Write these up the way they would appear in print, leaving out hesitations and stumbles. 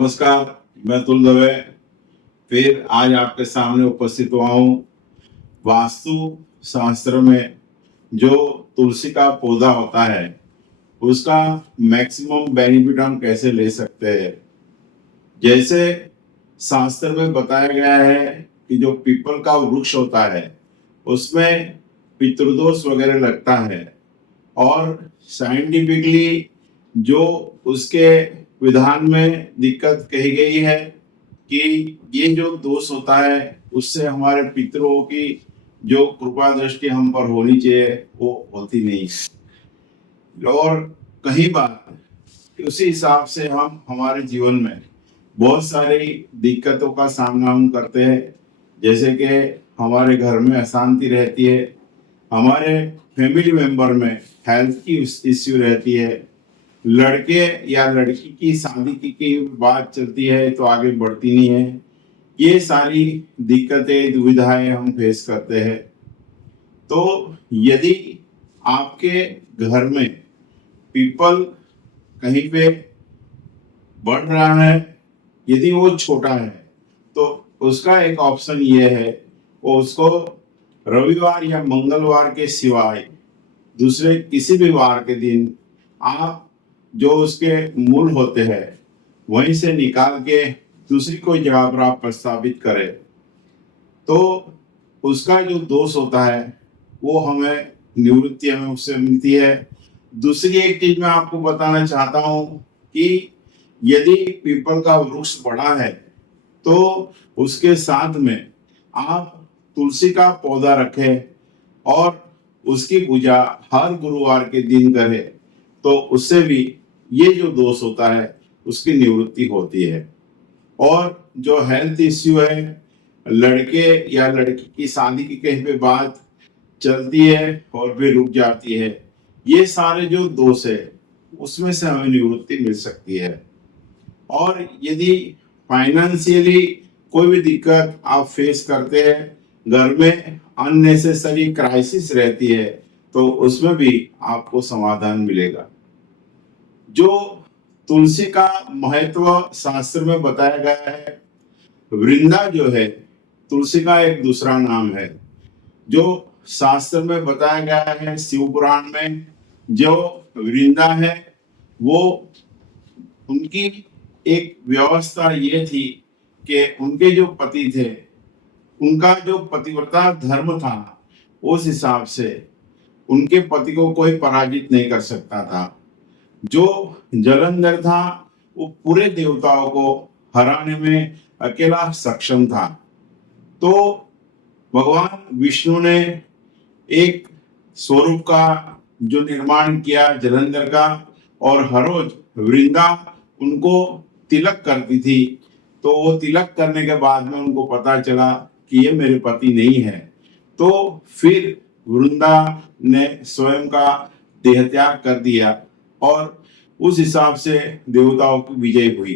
नमस्कार। मैं तुल दवे फिर आज आपके सामने उपस्थित हुआ हूँ। वास्तु शास्त्र में जो तुलसी का पौधा होता है उसका मैक्सिमम बेनिफिट हम कैसे ले सकते हैं। जैसे शास्त्र में बताया गया है कि जो पीपल का वृक्ष होता है उसमें पितृदोष वगैरह लगता है, और साइंटिफिकली जो उसके विधान में दिक्कत कही गई है कि ये जो दोष होता है उससे हमारे पितरों की जो कृपा दृष्टि हम पर होनी चाहिए वो होती नहीं है। और कई बार उसी हिसाब से हम हमारे जीवन में बहुत सारी दिक्कतों का सामना हम करते हैं। जैसे कि हमारे घर में अशांति रहती है, हमारे फैमिली मेंबर में हेल्थ की इश्यू रहती है, लड़के या लड़की की शादी की बात चलती है तो आगे बढ़ती नहीं है। ये सारी दिक्कतें दुविधाएं हम फेस करते हैं। तो यदि आपके घर में पीपल कहीं पे बढ़ रहा है, यदि वो छोटा है तो उसका एक ऑप्शन ये है, वो उसको रविवार या मंगलवार के सिवाय दूसरे किसी भी वार के दिन आप जो उसके मूल होते हैं वहीं से निकाल के दूसरी कोई जगह पर आप प्रस्तावित करें तो उसका जो दोष होता है वो हमें निवृत्ति हमें उससे मिलती है। दूसरी एक चीज मैं आपको बताना चाहता हूँ कि यदि पीपल का वृक्ष बड़ा है तो उसके साथ में आप तुलसी का पौधा रखें और उसकी पूजा हर गुरुवार के दिन करें तो उससे भी ये जो दोष होता है उसकी निवृत्ति होती है। और जो हेल्थ इश्यू है, लड़के या लड़की की शादी की कहीं पे बात चलती है और भी रुक जाती है, ये सारे जो दोष है उसमें से हमें निवृत्ति मिल सकती है। और यदि फाइनेंशियली कोई भी दिक्कत आप फेस करते हैं, घर में अननेसेसरी क्राइसिस रहती है, तो उसमें भी आपको समाधान मिलेगा। जो तुलसी का महत्व शास्त्र में बताया गया है, वृंदा जो है तुलसी का एक दूसरा नाम है। जो शास्त्र में बताया गया है शिव पुराण में, जो वृंदा है वो उनकी एक व्यवस्था ये थी कि उनके जो पति थे उनका जो पतिव्रता धर्म था उस हिसाब से उनके पति को कोई पराजित नहीं कर सकता था। जो जलंधर था वो पूरे देवताओं को हराने में अकेला सक्षम था। तो भगवान विष्णु ने एक स्वरूप का जो निर्माण किया जलंधर का, और हर रोज वृंदा उनको तिलक करती थी। तो वो तिलक करने के बाद में उनको पता चला कि ये मेरे पति नहीं है, तो फिर वृंदा ने स्वयं का देह त्याग कर दिया और उस हिसाब से देवताओं की विजय हुई।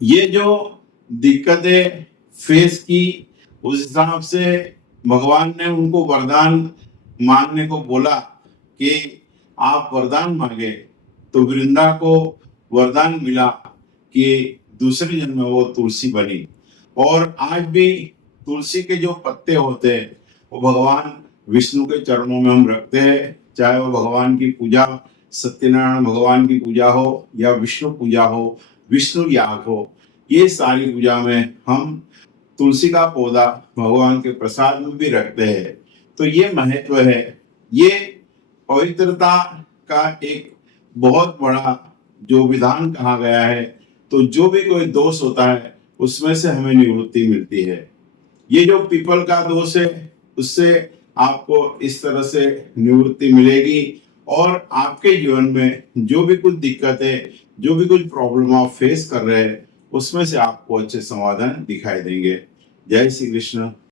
ये जो दिक्कतें फेस की उस हिसाब से भगवान ने उनको वरदान मांगने को बोला कि आप वरदान मांगे, तो वृंदा को वरदान मिला कि दूसरे जन्म में वो तुलसी बनी। और आज भी तुलसी के जो पत्ते होते हैं वो भगवान विष्णु के चरणों में हम रखते हैं, चाहे वो भगवान की पूजा सत्यनारायण भगवान की पूजा हो या विष्णु पूजा हो, विष्णु याग हो, ये सारी पूजा में हम तुलसी का पौधा भगवान के प्रसाद में भी रखते हैं। तो ये महत्व है, ये पवित्रता का एक बहुत बड़ा जो विधान कहा गया है। तो जो भी कोई दोष होता है उसमें से हमें निवृत्ति मिलती है। ये जो पीपल का दोष है उससे आपको इस तरह से निवृत्ति मिलेगी, और आपके जीवन में जो भी कुछ दिक्कत है, जो भी कुछ प्रॉब्लम आप फेस कर रहे हैं, उसमें से आपको अच्छे समाधान दिखाई देंगे। जय श्री कृष्ण।